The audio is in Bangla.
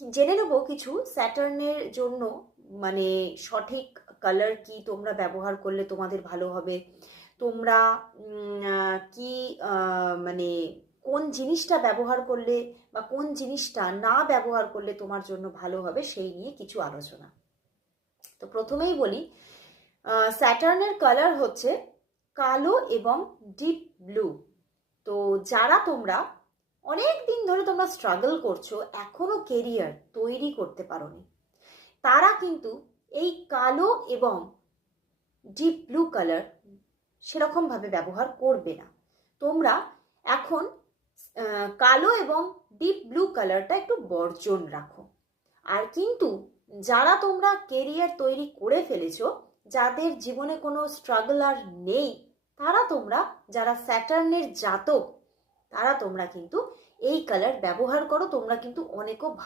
জেনে নেব কিছু স্যাটার্নের জন্য মানে সঠিক কালার কি তোমরা ব্যবহার করলে তোমাদের ভালো হবে, তোমরা কি মানে কোন জিনিসটা ব্যবহার করলে বা কোন জিনিসটা না ব্যবহার করলে তোমার জন্য ভালো হবে সেই নিয়ে কিছু আলোচনা। তো প্রথমেই বলি, স্যাটার্নের কালার হচ্ছে কালো এবং ডিপ ব্লু। তো যারা তোমরা অনেক দিন ধরে তোমরা স্ট্রাগল করছো, এখনো কেরিয়ার তৈরি করতে পারোনি, তারা কিন্তু এই কালো এবং ডিপ ব্লু কালার সেরকমভাবে ব্যবহার করবে না। তোমরা এখন কালো এবং ডিপ ব্লু কালারটা একটু বর্জন রাখো। আর কিন্তু যারা তোমরা কেরিয়ার তৈরি করে ফেলেছো, যাদের জীবনে কোনো স্ট্রাগল আর নেই, তারা তোমরা যারা স্যাটার্নের জাতক, তারা তোমরা কিন্তু এই কালার ব্যবহার করো, তোমরা কিন্তু অনেকও